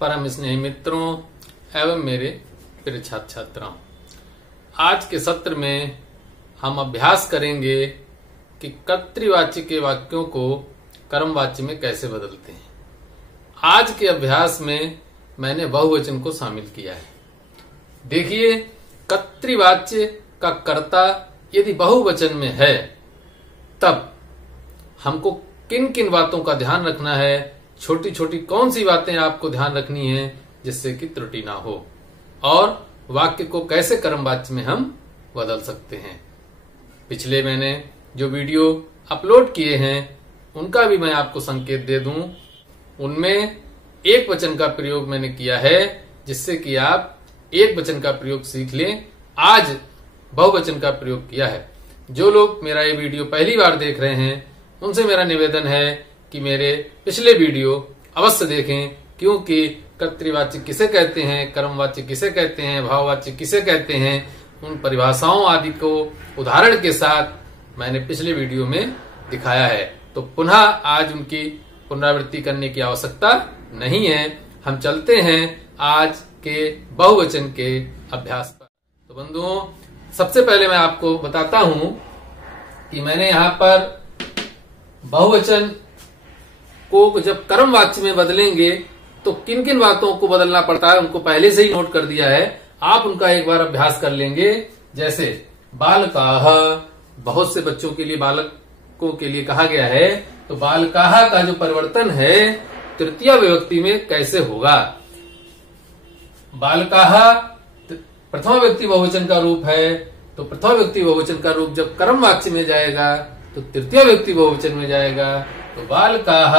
परम स्नेही मित्रों एवं मेरे प्रिय छात्र छात्राओं, आज के सत्र में हम अभ्यास करेंगे कि कर्तृवाच्य के वाक्यों को कर्मवाच्य में कैसे बदलते हैं। आज के अभ्यास में मैंने बहुवचन को शामिल किया है। देखिए, कर्तृवाच्य का कर्ता यदि बहुवचन में है तब हमको किन किन बातों का ध्यान रखना है, छोटी छोटी कौन सी बातें आपको ध्यान रखनी है जिससे कि त्रुटि ना हो, और वाक्य को कैसे कर्मवाच्य में हम बदल सकते हैं। पिछले मैंने जो वीडियो अपलोड किए हैं उनका भी मैं आपको संकेत दे दूं। उनमें एक वचन का प्रयोग मैंने किया है जिससे कि आप एक वचन का प्रयोग सीख लें। आज बहुवचन का प्रयोग किया है। जो लोग मेरा ये वीडियो पहली बार देख रहे हैं उनसे मेरा निवेदन है कि मेरे पिछले वीडियो अवश्य देखें, क्योंकि कर्तृवाच्य किसे कहते हैं, कर्मवाच्य किसे कहते हैं, भाववाच्य किसे कहते हैं, उन परिभाषाओं आदि को उदाहरण के साथ मैंने पिछले वीडियो में दिखाया है। तो पुनः आज उनकी पुनरावृत्ति करने की आवश्यकता नहीं है। हम चलते हैं आज के बहुवचन के अभ्यास पर। तो बंधुओं, सबसे पहले मैं आपको बताता हूं कि मैंने यहाँ पर बहुवचन को जब कर्मवाच्य में बदलेंगे तो किन किन बातों को बदलना पड़ता है उनको पहले से ही नोट कर दिया है। आप उनका एक बार अभ्यास कर लेंगे। जैसे बालकाः, बहुत से बच्चों के लिए बालकों के लिए कहा गया है, तो बालकाः का जो परिवर्तन है तृतीया विभक्ति में कैसे होगा। बालकाः प्रथमा व्यक्ति बहुवचन का रूप है, तो प्रथमा व्यक्ति बहुवचन का रूप जब कर्मवाच्य में जाएगा तो तृतीय व्यक्ति बहुवचन में जाएगा। तो बालकाः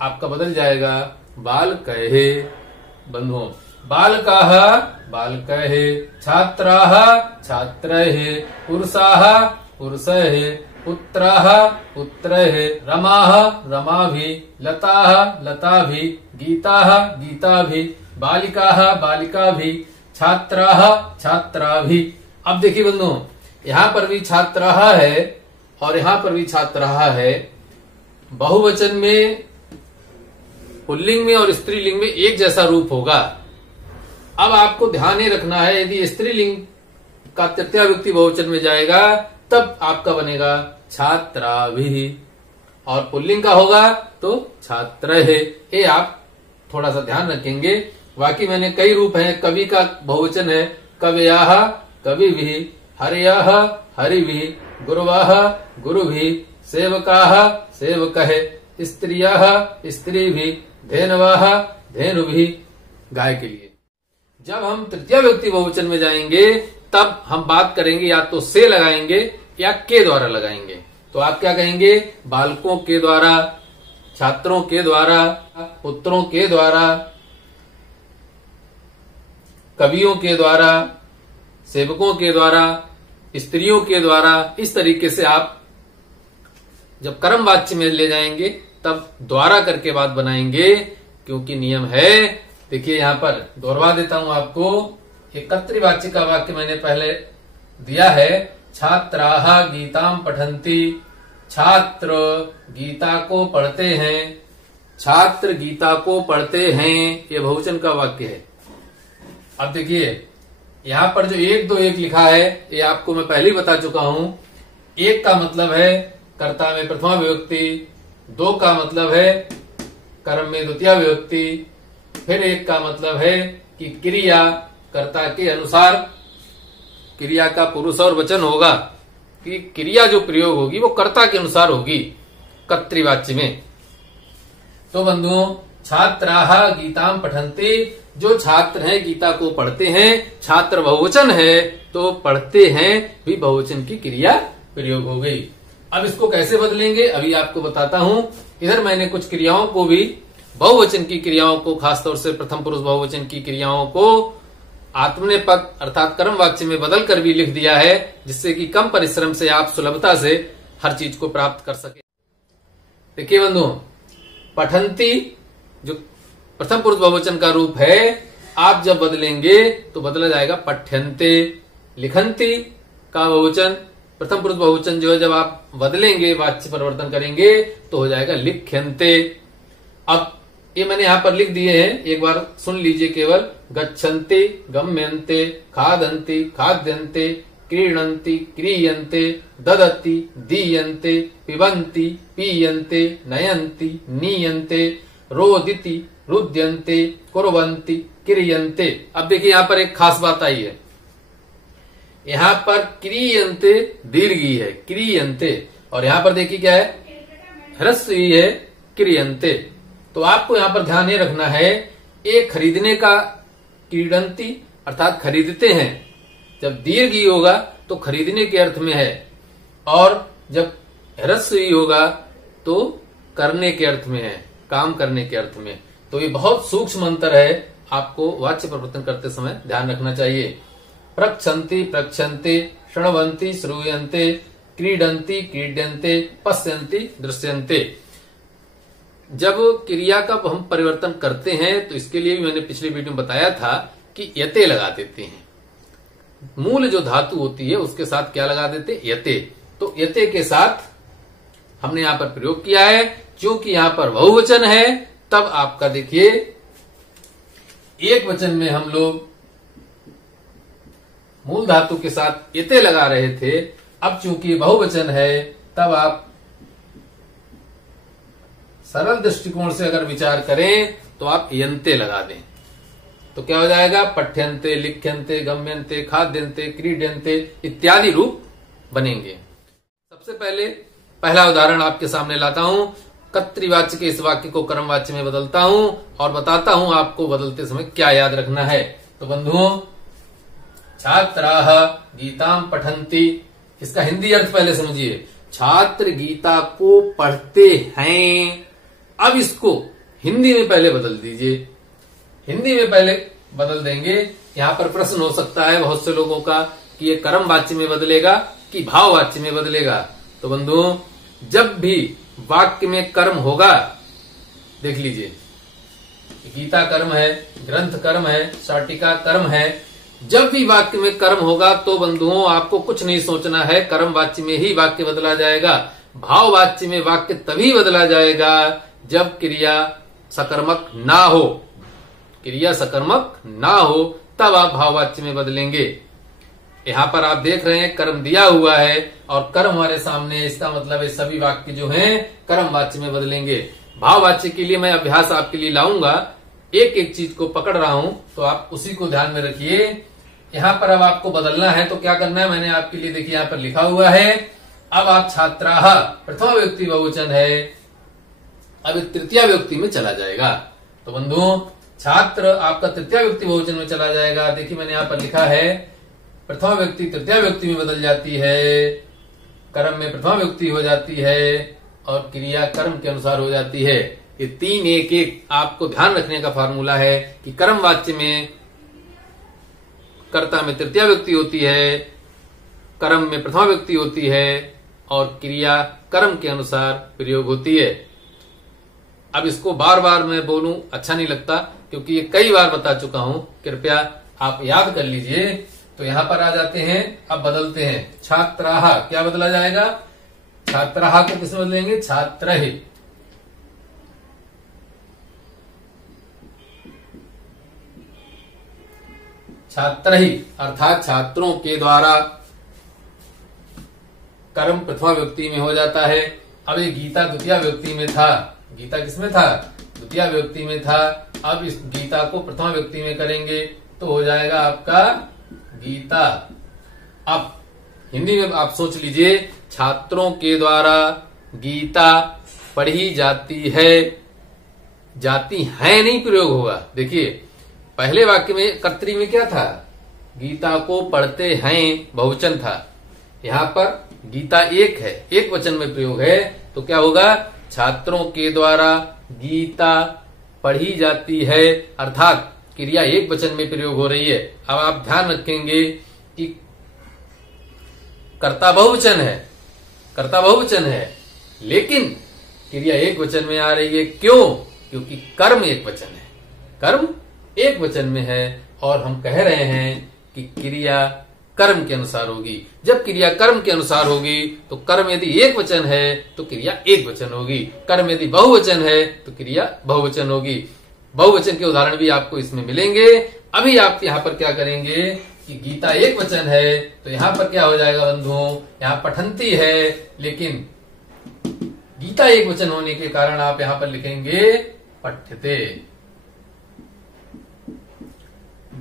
आपका बदल जाएगा बालकैः। बंधुओं, बालकाः बालकैः, छात्राः छात्रैः, पुरुषाः पुरुषैः, पुत्राः पुत्रैः, रमाः रमाभिः, लताः लताभिः, गीताः गीताभिः, बालिकाः बालिकाभिः, छात्राः छात्राभिः। अब देखिए बंधुओं, यहाँ पर भी छात्राः है और यहाँ पर भी छात्राः है। बहुवचन में पुल्लिंग में और स्त्रीलिंग में एक जैसा रूप होगा। अब आपको ध्यान ये रखना है, यदि स्त्रीलिंग का तृतीया व्यक्ति बहुवचन में जाएगा तब आपका बनेगा छात्राभिः, और पुल्लिंग का होगा तो छात्रैः। ये आप थोड़ा सा ध्यान रखेंगे। बाकी मैंने कई रूप हैं। कवि का बहुवचन है कवयाः कविभिः, हरयः हरिभिः, गुरवः गुरुभिः, सेवकाः सेवकैः, स्त्रियः स्त्रीभिः, धेनवः धेनुभिः। गाय के लिए जब हम तृतीय व्यक्ति बहुवचन में जाएंगे तब हम बात करेंगे या तो से लगाएंगे या के द्वारा लगाएंगे। तो आप क्या कहेंगे? बालकों के द्वारा, छात्रों के द्वारा, पुत्रों के द्वारा, कवियों के द्वारा, सेवकों के द्वारा, स्त्रियों के द्वारा। इस तरीके से आप जब कर्मवाच्य में ले जाएंगे तब द्वारा करके बात बनाएंगे, क्योंकि नियम है। देखिए यहाँ पर दोहरा देता हूं आपको। ये कर्तृवाच्य का वाक्य मैंने पहले दिया है, छात्राः गीतां पठन्ति। छात्र गीता को पढ़ते हैं, छात्र गीता को पढ़ते हैं, ये बहुवचन का वाक्य है। अब देखिए यहाँ पर जो 1 2 1 लिखा है ये आपको मैं पहले ही बता चुका हूं। 1 का मतलब है कर्ता में प्रथमा विभक्ति, 2 का मतलब है कर्म में द्वितीया विभक्ति, फिर 1 का मतलब है कि क्रिया कर्ता के अनुसार, क्रिया का पुरुष और वचन होगा, कि क्रिया जो प्रयोग होगी वो कर्ता के अनुसार होगी कर्तृवाच्य में। तो बंधुओं, छात्राः गीतां पठन्ति, जो छात्र हैं गीता को पढ़ते हैं। छात्र बहुवचन है तो पढ़ते हैं भी बहुवचन की क्रिया प्रयोग हो गई। अब इसको कैसे बदलेंगे अभी आपको बताता हूं। इधर मैंने कुछ क्रियाओं को भी, बहुवचन की क्रियाओं को, खासतौर से प्रथम पुरुष बहुवचन की क्रियाओं को आत्मनेपद अर्थात कर्मवाच्य में बदल कर भी लिख दिया है, जिससे कि कम परिश्रम से आप सुलभता से हर चीज को प्राप्त कर सके। देखिए बंधुओं, पठन्ति जो प्रथम पुरुष बहुवचन का रूप है, आप जब बदलेंगे तो बदला जाएगा पठ्यन्ते। लिखन्ति का बहुवचन प्रथम पुरुष बहुवचन जो है जब आप बदलेंगे, वाच्य परिवर्तन करेंगे तो हो जाएगा लिख्यन्ते। अब ये मैंने यहाँ पर लिख दिए हैं, एक बार सुन लीजिए केवल। गच्छन्ते, गम्यन्ते, खादन्ति, खाद्यन्ते, क्रीडन्ति, क्रीयन्ते, ददति, दीयन्ते, पिबन्ति, पीयन्ते, नयन्ति, नीयन्ते, रोदिति, रुद्यन्ते, कुर्वन्ति, क्रियन्ते। अब देखिए यहाँ पर एक खास बात आई है। यहाँ पर क्रियन्ते दीर्घी है, क्रियन्ते, और यहाँ पर देखिए क्या है, ह्रस्व ई है, क्रियन्ते। तो आपको यहाँ पर ध्यान ये रखना है, एक खरीदने का क्रीडंती अर्थात खरीदते हैं, जब दीर्घ ई होगा तो खरीदने के अर्थ में है, और जब ह्रस्व ई होगा तो करने के अर्थ में है, काम करने के अर्थ में। तो ये बहुत सूक्ष्म अंतर है, आपको वाच्य परिवर्तन करते समय ध्यान रखना चाहिए। प्रक्षन्ति, प्रक्षन्ते, शृण्वन्ति, श्रूयन्ते, क्रीडन्ति, क्रीड्यन्ते, पश्यन्ति, दृश्यन्ते। जब क्रिया का हम परिवर्तन करते हैं तो इसके लिए भी मैंने पिछली वीडियो में बताया था कि यते लगा देते हैं। मूल जो धातु होती है उसके साथ क्या लगा देते, यते। तो यते के साथ हमने यहां पर प्रयोग किया है। क्योंकि यहां पर बहुवचन है, तब आपका देखिए एक वचन में हम लोग मूल धातु के साथ यते लगा रहे थे। अब चूंकि बहुवचन है, तब आप सरल दृष्टिकोण से अगर विचार करें तो आप यंते लगा दें, तो क्या हो जाएगा, पठ्यन्ते, लिख्यन्ते, गम्यन्ते, खाद्यन्ते, क्रीड्यन्ते इत्यादि रूप बनेंगे। सबसे पहले पहला उदाहरण आपके सामने लाता हूं। कर्तृवाच्य के इस वाक्य को कर्मवाच्य में बदलता हूं और बताता हूं आपको बदलते समय क्या याद रखना है। तो बंधुओं, छात्राः गीतां पठन्ति, इसका हिंदी अर्थ पहले समझिए। छात्र गीता को पढ़ते हैं। अब इसको हिंदी में पहले बदल दीजिए, हिंदी में पहले बदल देंगे। यहां पर प्रश्न हो सकता है बहुत से लोगों का कि ये कर्म वाच्य में बदलेगा कि भाव वाच्य में बदलेगा। तो बंधुओं, जब भी वाक्य में कर्म होगा, देख लीजिए, गीता कर्म है, ग्रंथ कर्म है, शाटिका कर्म है। जब भी वाक्य में कर्म होगा तो बंधुओं आपको कुछ नहीं सोचना है, कर्म वाच्य में ही वाक्य बदला जाएगा। भाव वाच्य में वाक्य तभी बदला जाएगा जब क्रिया सकर्मक ना हो। क्रिया सकर्मक ना हो तब आप भाववाच्य में बदलेंगे। यहां पर आप देख रहे हैं कर्म दिया हुआ है और कर्म हमारे सामने, इसका मतलब है सभी वाक्य जो हैं कर्म वाच्य में बदलेंगे। भाववाच्य के लिए मैं अभ्यास आपके लिए लाऊंगा, एक एक चीज को पकड़ रहा हूं, तो आप उसी को ध्यान में रखिए। यहां पर अब आपको बदलना है तो क्या करना है, मैंने आपके लिए देखिए यहां पर लिखा हुआ है। अब आप छात्राः, प्रथमा व्यक्ति बहुवचन है, अब तृतीया व्यक्ति में चला जाएगा। तो बंधुओं, छात्र आपका तृतीया व्यक्ति बहुवचन में चला जाएगा। देखिए मैंने यहाँ पर लिखा है, प्रथमा व्यक्ति तृतीया व्यक्ति में बदल जाती है, कर्म में प्रथमा व्यक्ति हो जाती है और क्रिया कर्म के अनुसार हो जाती है। ये 3-1-1 आपको ध्यान रखने का फार्मूला है कि कर्म वाच्य में कर्ता में तृतीया व्यक्ति होती है, कर्म में प्रथमा व्यक्ति होती है और क्रिया कर्म के अनुसार प्रयोग होती है। अब इसको बार बार मैं बोलूं अच्छा नहीं लगता, क्योंकि ये कई बार बता चुका हूं, कृपया आप याद कर लीजिए। तो यहां पर आ जाते हैं, अब बदलते हैं। छात्राः क्या बदला जाएगा, छात्राः को किसमें बदलेंगे, छात्रहि। छात्रहि अर्थात छात्रों के द्वारा, कर्म प्रथमा व्यक्ति में हो जाता है। अब ये गीता द्वितीय व्यक्ति में था, गीता किसमें था, द्वितीय व्यक्ति में था। अब इस गीता को प्रथमा व्यक्ति में करेंगे तो हो जाएगा आपका गीता। अब हिंदी में आप सोच लीजिए, छात्रों के द्वारा गीता पढ़ी जाती है, जाती है नहीं प्रयोग होगा। देखिए पहले वाक्य में कर्तरी में क्या था, गीता को पढ़ते हैं बहुवचन था। यहां पर गीता एक है, एक वचन में प्रयोग है, तो क्या होगा, छात्रों के द्वारा गीता पढ़ी जाती है, अर्थात क्रिया एक वचन में प्रयोग हो रही है। अब आप ध्यान रखेंगे कि कर्ता बहुवचन है, कर्ता बहुवचन है, लेकिन क्रिया एक वचन में आ रही है। क्यों, क्योंकि कर्म एक वचन है, कर्म एक वचन में है और हम कह रहे हैं कि क्रिया कर्म के अनुसार होगी। जब क्रिया कर्म के अनुसार होगी तो कर्म यदि एक वचन है तो क्रिया एक वचन होगी, कर्म यदि बहुवचन है तो क्रिया बहुवचन होगी। बहुवचन के उदाहरण भी आपको इसमें मिलेंगे। अभी आप यहाँ पर क्या करेंगे कि गीता एक वचन है तो यहाँ पर क्या हो जाएगा बंधुओं, यहाँ पठंती है, लेकिन गीता एक वचन होने के कारण आप यहाँ पर लिखेंगे पठ्यते।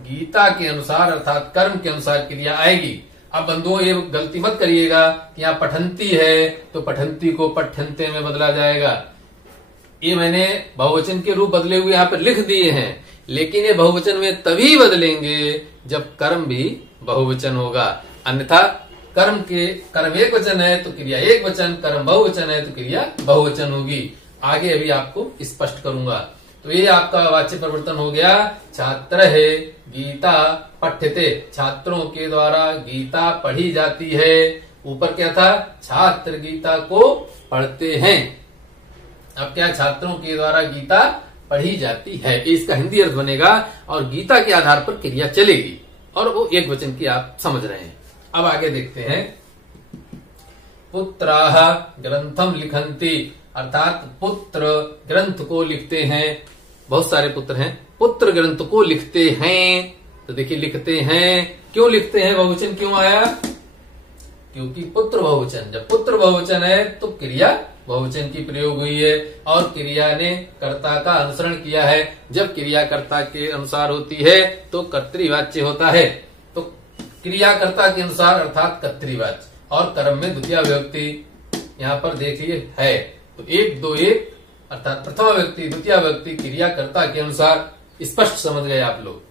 गीता के अनुसार अर्थात कर्म के अनुसार क्रिया आएगी। अब बंधुओं ये गलती मत करिएगा कि यहाँ पठंती है तो पठंती को पठ्यन्ते में बदला जाएगा। ये मैंने बहुवचन के रूप बदले हुए यहाँ पर लिख दिए हैं, लेकिन ये बहुवचन में तभी बदलेंगे जब कर्म भी बहुवचन होगा। अन्यथा कर्म एक वचन है तो क्रिया एक वचन, कर्म बहुवचन है तो क्रिया बहुवचन होगी। आगे अभी आपको स्पष्ट करूंगा। तो ये आपका वाच्य परिवर्तन हो गया। छात्र है गीता पठ्यते, छात्रों के द्वारा गीता पढ़ी जाती है। ऊपर क्या था, छात्र गीता को पढ़ते हैं। अब क्या, छात्रों के द्वारा गीता पढ़ी जाती है, इसका हिंदी अर्थ बनेगा और गीता के आधार पर क्रिया चलेगी और वो एक वचन की आप समझ रहे हैं। अब आगे देखते हैं। पुत्राः ग्रंथम लिखन्ति, अर्थात पुत्र ग्रंथ को लिखते हैं। बहुत सारे पुत्र हैं, पुत्र ग्रंथ को लिखते हैं। तो देखिए लिखते हैं, क्यों लिखते हैं, बहुवचन क्यों आया, क्योंकि पुत्र बहुवचन, जब पुत्र बहुवचन है तो क्रिया बहुवचन की प्रयोग हुई है और क्रिया ने कर्ता का अनुसरण किया है। जब क्रिया कर्ता के अनुसार होती है तो कर्तृवाच्य होता है। तो क्रिया कर्ता के अनुसार अर्थात कर्तृवाच्य, और कर्म में द्वितीय विभक्ति यहाँ पर देखिए है। तो एक दो एक अर्थात प्रथमा व्यक्ति द्वितीय व्यक्ति क्रिया कर्ता के अनुसार। स्पष्ट समझ गए आप लोग।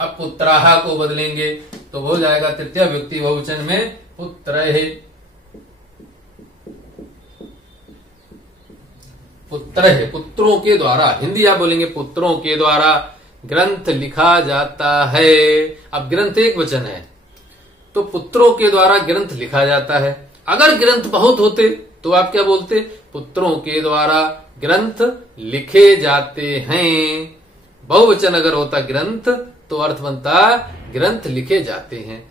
अब पुत्राः को बदलेंगे तो हो जाएगा तृतीय व्यक्ति बहुवचन में पुत्रैः। पुत्रैः, पुत्रों के द्वारा, हिंदी आप बोलेंगे पुत्रों के द्वारा ग्रंथ लिखा जाता है। अब ग्रंथ एक वचन है तो पुत्रों के द्वारा ग्रंथ लिखा जाता है। अगर ग्रंथ बहुत होते तो आप क्या बोलते, पुत्रों के द्वारा ग्रंथ लिखे जाते हैं। बहुवचन अगर होता ग्रंथ तो अर्थ बनता ग्रंथ लिखे जाते हैं।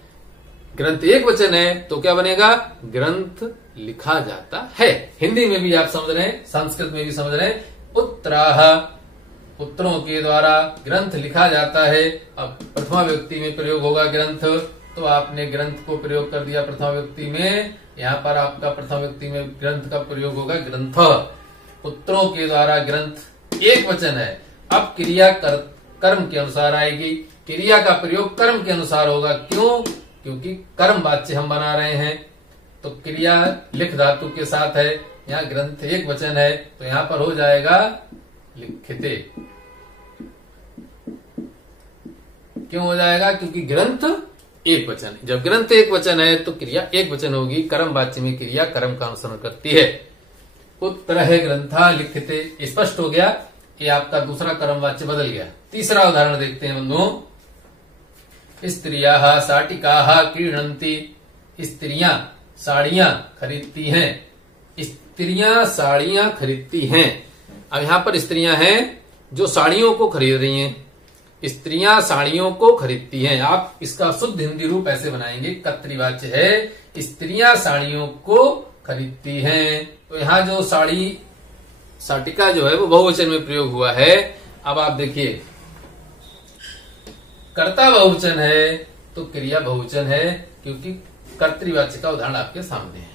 ग्रंथ एक वचन है तो क्या बनेगा, ग्रंथ लिखा जाता है। हिंदी में भी आप समझ रहे हैं, संस्कृत में भी समझ रहे हैं। पुत्राः, पुत्रों के द्वारा ग्रंथ लिखा जाता है। अब प्रथमा व्यक्ति में प्रयोग होगा ग्रंथ, तो आपने ग्रंथ को प्रयोग कर दिया प्रथमा व्यक्ति में। यहाँ पर आपका प्रथमा व्यक्ति में ग्रंथ का प्रयोग होगा ग्रंथ। पुत्रों के द्वारा ग्रंथ एक वचन है। अब क्रिया कर्म के अनुसार आएगी। क्रिया का प्रयोग कर्म के अनुसार होगा। क्यों, क्योंकि कर्म वाच्य हम बना रहे हैं तो क्रिया लिख धातु के साथ है। यहाँ ग्रंथ एक वचन है तो यहाँ पर हो जाएगा लिखिते। क्यों हो जाएगा, क्योंकि ग्रंथ एक वचन। जब ग्रंथ एक वचन है तो क्रिया एक वचन होगी। कर्म वाच्य में क्रिया कर्म का अनुसरण करती है। पुत्रैः ग्रंथा लिखिते, स्पष्ट हो गया। ये आपका दूसरा कर्म वाच्य बदल गया। तीसरा उदाहरण देखते हैं बंधुओं। स्त्रियाः शाटिकाः क्रीणन्ति, स्त्रियां साड़ियां खरीदती हैं। स्त्रियां साड़ियां खरीदती हैं। अब यहाँ पर स्त्रियां हैं जो साड़ियों को खरीद रही हैं। स्त्रियां साड़ियों को खरीदती हैं। आप इसका शुद्ध हिंदी रूप ऐसे बनाएंगे, कर्तृवाच्य है, स्त्रियां साड़ियों को खरीदती हैं। तो यहाँ जो साड़ी शाटिका जो है वो बहुवचन में प्रयोग हुआ है। अब आप देखिए, कर्ता बहुवचन है तो क्रिया बहुवचन है, क्योंकि कर्तृवाच्य का उदाहरण आपके सामने है।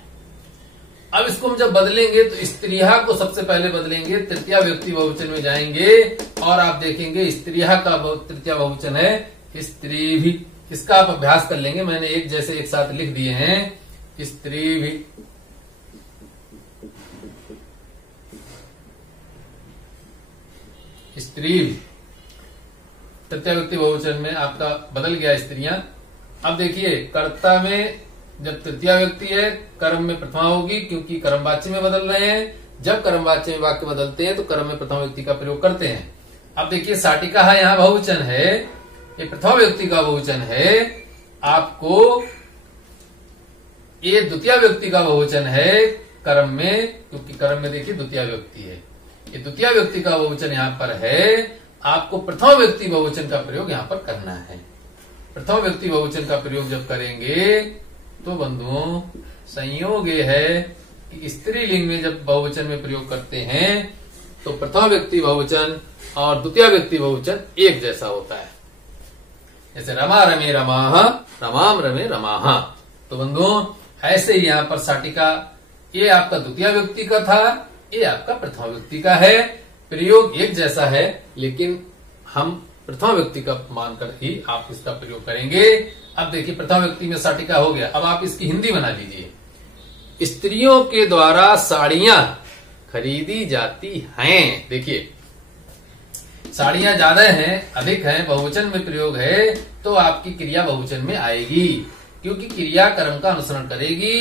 अब इसको हम जब बदलेंगे तो स्त्रिया को सबसे पहले बदलेंगे, तृतीय व्यक्ति बहुवचन में जाएंगे और आप देखेंगे स्त्रिया का तृतीय बहुवचन है स्त्री भी। इसका आप अभ्यास कर लेंगे, मैंने एक जैसे एक साथ लिख दिए हैं। स्त्री भी, स्त्री भी तृतीय व्यक्ति बहुवचन में आपका बदल गया स्त्रियां। अब देखिए, कर्ता में जब तृतीय व्यक्ति है, कर्म में प्रथमा होगी, क्योंकि कर्मवाच्य में बदल रहे हैं। जब कर्मवाच्य में वाक्य बदलते हैं तो कर्म में प्रथमा व्यक्ति का प्रयोग करते हैं। अब देखिए, शाटिका यहाँ बहुवचन है, ये प्रथमा व्यक्ति का बहुवचन है। आपको ये द्वितीय व्यक्ति का बहुवचन है कर्म में, क्योंकि कर्म में देखिए द्वितीय व्यक्ति है। ये द्वितीय व्यक्ति का बहुवचन यहाँ पर है। आपको प्रथम व्यक्ति बहुवचन का प्रयोग यहाँ पर करना है। प्रथम व्यक्ति बहुवचन का प्रयोग जब करेंगे तो बंधुओं संयोग ये है कि स्त्रीलिंग में जब बहुवचन में प्रयोग करते हैं तो प्रथम व्यक्ति बहुवचन और द्वितीय व्यक्ति बहुवचन एक जैसा होता है। जैसे रमा रमे रमाह, रमाम रमे रमाह। तो बंधुओं ऐसे ही यहाँ पर साटिका ये आपका द्वितीय व्यक्ति का था, ये आपका प्रथम व्यक्ति का है। प्रयोग एक जैसा है लेकिन हम प्रथम व्यक्ति का मानकर ही आप इसका प्रयोग करेंगे। अब देखिए प्रथम व्यक्ति में साटिका हो गया, अब आप इसकी हिंदी बना लीजिए। स्त्रियों के द्वारा साड़ियां खरीदी जाती हैं। देखिए साड़ियां ज्यादा हैं, अधिक हैं, बहुवचन में प्रयोग है तो आपकी क्रिया बहुवचन में आएगी क्योंकि क्रिया कर्म का अनुसरण करेगी।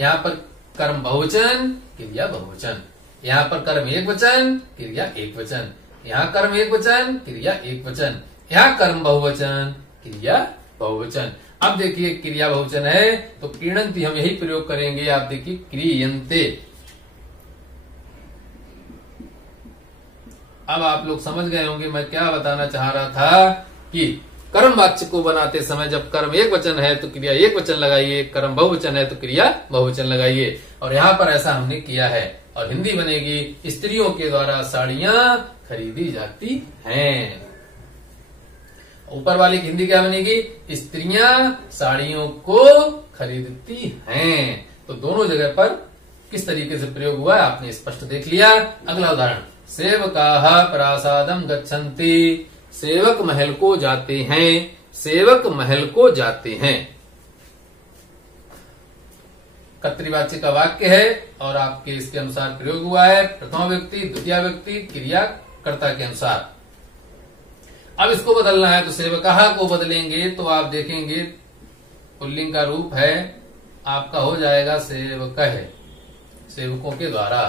यहाँ पर कर्म बहुवचन, क्रिया बहुवचन। यहाँ पर कर्म एक वचन, क्रिया एक वचन। यहाँ कर्म एक वचन, क्रिया एक वचन। यहाँ कर्म बहुवचन, क्रिया बहुवचन। अब देखिए क्रिया बहुवचन है तो क्रीडंती हम यही प्रयोग करेंगे। आप देखिए क्रियन्ते। अब आप लोग समझ गए होंगे मैं क्या बताना चाह रहा था कि कर्म वाच्य को बनाते समय जब कर्म एक वचन है तो क्रिया एक वचन लगाइए, कर्म बहुवचन है तो क्रिया बहुवचन लगाइए। और यहाँ पर ऐसा हमने किया है। और हिंदी बनेगी स्त्रियों के द्वारा साड़ियां खरीदी जाती हैं। ऊपर वाली की हिंदी क्या बनेगी? स्त्रियां साड़ियों को खरीदती हैं। तो दोनों जगह पर किस तरीके से प्रयोग हुआ है आपने स्पष्ट देख लिया। अगला उदाहरण, सेवकाः प्रासादम गच्छन्ति। सेवक महल को जाते हैं, सेवक महल को जाते हैं। कर्तृवाच्य का वाक्य है और आपके इसके अनुसार प्रयोग हुआ है। प्रथम व्यक्ति, द्वितीय व्यक्ति, क्रिया कर्ता के अनुसार। अब इसको बदलना है तो सेवकाः को बदलेंगे तो आप देखेंगे पुल्लिंग का रूप है आपका हो जाएगा सेवकः, सेवकों के द्वारा।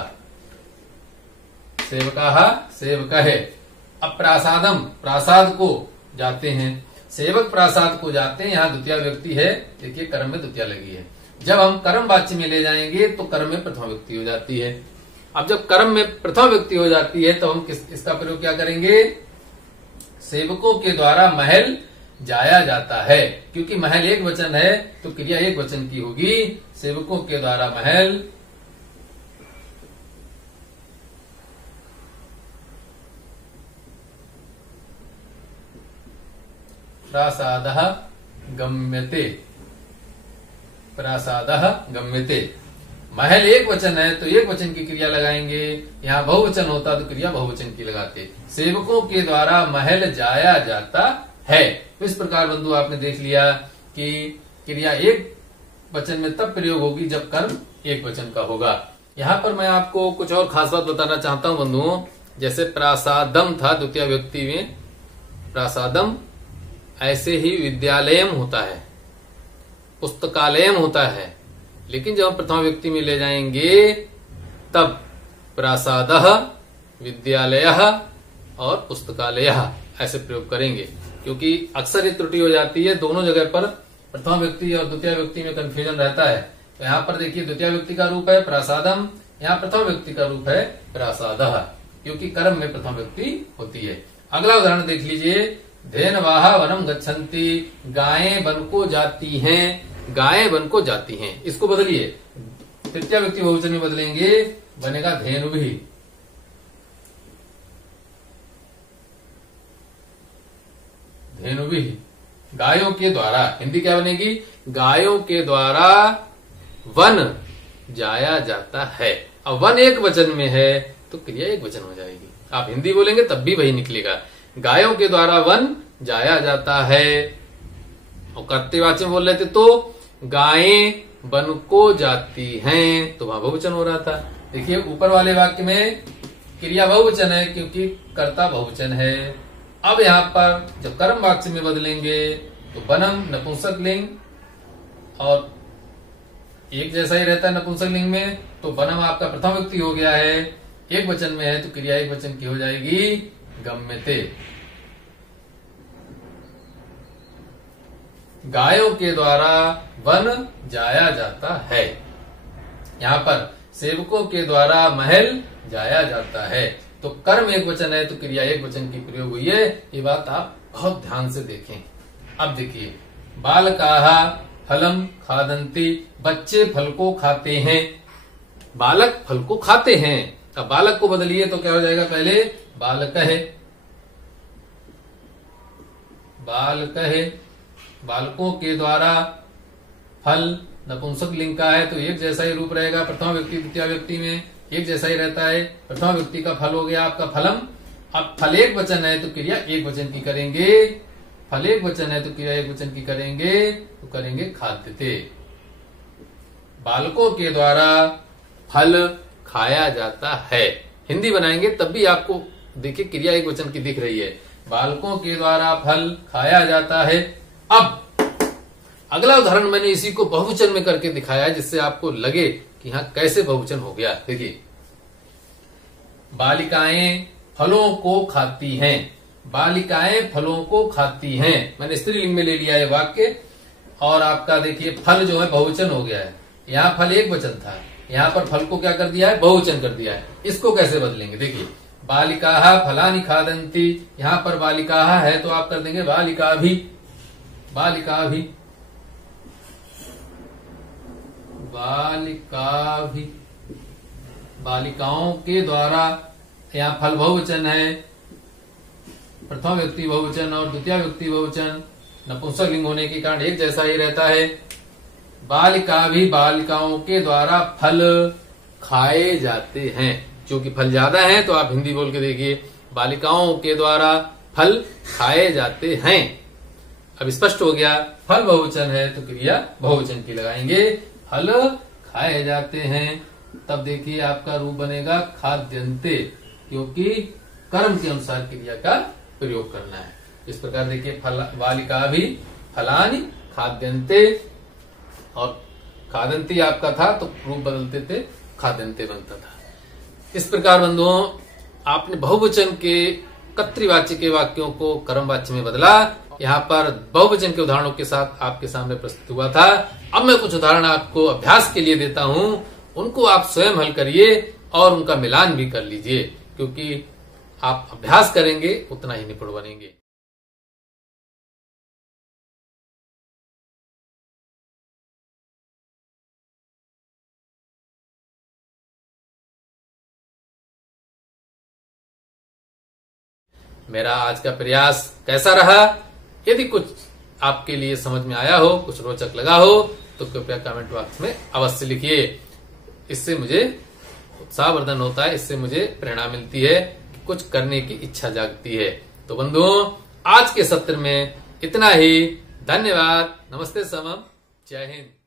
सेवकाः सेवकः। अब प्रासादम, प्रसाद को जाते हैं, सेवक प्रसाद को जाते हैं। यहाँ द्वितीय व्यक्ति है, देखिए कर्म में द्वितीय लगी है। जब हम कर्म वाच्य में ले जाएंगे तो कर्म में प्रथम व्यक्ति हो जाती है। अब जब कर्म में प्रथम व्यक्ति हो जाती है तो हम इसका प्रयोग क्या करेंगे? सेवकों के द्वारा महल जाया जाता है। क्योंकि महल एक वचन है तो क्रिया एक वचन की होगी। सेवकों के द्वारा महल प्रासादः गम्यते, प्रासादः गम्यते। महल एक वचन है तो एक वचन की क्रिया लगाएंगे। यहाँ बहुवचन होता तो क्रिया बहुवचन की लगाते। सेवकों के द्वारा महल जाया जाता है। तो इस प्रकार बंधु आपने देख लिया कि क्रिया एक वचन में तब प्रयोग होगी जब कर्म एक वचन का होगा। यहाँ पर मैं आपको कुछ और खास बात बताना चाहता हूँ बंधुओं। जैसे प्रासादम था द्वितीय व्यक्ति में, प्रासादम, ऐसे ही विद्यालयम होता है, पुस्तकालयम होता है। लेकिन जब हम प्रथम व्यक्ति में ले जाएंगे तब प्रासादः, विद्यालयः और पुस्तकालयः ऐसे प्रयोग करेंगे। क्योंकि अक्सर ये त्रुटि हो जाती है, दोनों जगह पर प्रथम व्यक्ति और द्वितीय व्यक्ति में कंफ्यूजन रहता है। तो यहाँ पर देखिए द्वितीय व्यक्ति का रूप है प्रासादम, यहाँ प्रथम व्यक्ति का रूप है प्रासादः, क्योंकि कर्म में प्रथम व्यक्ति होती है। अगला उदाहरण देख लीजिए, धेनवाः वनम गच्छन्ति। गायें वन को जाती हैं, गायें वन को जाती हैं। इसको बदलिए, तृतीय व्यक्ति बहुवचन में बदलेंगे, बनेगा धेनुभिः। धेनुभिः, गायों के द्वारा। हिंदी क्या बनेगी? गायों के द्वारा वन जाया जाता है। अब वन एक वचन में है तो क्रिया एक वचन हो जाएगी। आप हिंदी बोलेंगे तब भी वही निकलेगा। गायों के द्वारा वन जाया जाता है। और कर्तृवाच्य बोल रहे थे तो गायें वन को जाती हैं, तो वहां बहुवचन हो रहा था। देखिए ऊपर वाले वाक्य में क्रिया बहुवचन है क्योंकि कर्ता बहुवचन है। अब यहाँ पर जब कर्म वाक्य में बदलेंगे तो वनम नपुंसक लिंग और एक जैसा ही रहता है नपुंसक लिंग में। तो वनम आपका प्रथम व्यक्ति हो गया है, एक वचन में है तो क्रिया एक वचन की हो जाएगी गम्यते। गायों के द्वारा वन जाया जाता है। यहाँ पर सेवकों के द्वारा महल जाया जाता है। तो कर्म एक वचन है तो क्रिया एक वचन की प्रयोग हुई है। ये बात आप बहुत ध्यान से देखें। अब देखिए बालकाः फलम खादन्ति, बच्चे फल को खाते हैं। बालक फल को खाते हैं। अब बालक को बदलिए तो क्या हो जाएगा, पहले बालकः, बालकः, बालकों के द्वारा फल नपुंसक लिंग का है तो एक जैसा ही रूप रहेगा। प्रथम व्यक्ति द्वितीय व्यक्ति में एक जैसा ही रहता है। प्रथम व्यक्ति का फल हो गया आपका फलम। अब फल एक वचन है तो क्रिया एक वचन की करेंगे, फल एक वचन है तो क्रिया एक वचन की करेंगे, तो करेंगे खाद्यते। बालकों के द्वारा फल खाया जाता है। हिंदी बनाएंगे तब भी आपको देखिए क्रिया एक वचन की दिख रही है। बालकों के द्वारा फल खाया जाता है। अब अगला उदाहरण मैंने इसी को बहुवचन में करके दिखाया है जिससे आपको लगे कि हाँ कैसे बहुवचन हो गया। देखिए, बालिकाएं फलों को खाती हैं, बालिकाएं फलों को खाती हैं। मैंने स्त्रीलिंग में ले लिया है वाक्य और आपका देखिए फल जो है बहुवचन हो गया है। यहाँ फल एक वचन था, यहाँ पर फल को क्या कर दिया है, बहुवचन कर दिया है। इसको कैसे बदलेंगे, देखिए बालिकाः फलानि खादन्ति, यहाँ पर बालिकाः है तो आप कर देंगे बालिका भी, बालिका भी, बालिका भी, बालिकाओं के द्वारा। यहाँ फल बहुवचन है, प्रथम व्यक्ति बहुवचन और द्वितीय व्यक्ति बहुवचन, नपुंसक लिंग होने के कारण एक जैसा ही रहता है। बालिका भी, बालिकाओं के द्वारा फल खाए जाते हैं। क्योंकि फल ज्यादा है तो आप हिंदी बोल के देखिए, बालिकाओं के द्वारा फल खाए जाते हैं। अब स्पष्ट हो गया, फल बहुवचन है तो क्रिया बहुवचन की लगाएंगे, फल खाए जाते हैं। तब देखिए आपका रूप बनेगा खाद्यन्ते, क्योंकि कर्म के अनुसार क्रिया का प्रयोग करना है। इस प्रकार देखिए बालिका भी फलानि खाद्यन्ते, और खादन्ति आपका था तो रूप बदलते थे खाद्यन्ते बनता था। इस प्रकार बंधुओं आपने बहुवचन के कर्तृवाच्य के वाक्यों को कर्मवाच्य में बदला। यहाँ पर बहुवचन के उदाहरणों के साथ आपके सामने प्रस्तुत हुआ था। अब मैं कुछ उदाहरण आपको अभ्यास के लिए देता हूँ, उनको आप स्वयं हल करिए और उनका मिलान भी कर लीजिए, क्योंकि आप अभ्यास करेंगे उतना ही निपुण बनेंगे। मेरा आज का प्रयास कैसा रहा? यदि कुछ आपके लिए समझ में आया हो, कुछ रोचक लगा हो तो कृपया कमेंट बॉक्स में अवश्य लिखिए। इससे मुझे उत्साहवर्धन होता है, इससे मुझे प्रेरणा मिलती है, कुछ करने की इच्छा जागती है। तो बंधुओं आज के सत्र में इतना ही। धन्यवाद। नमस्ते समम। जय हिंद।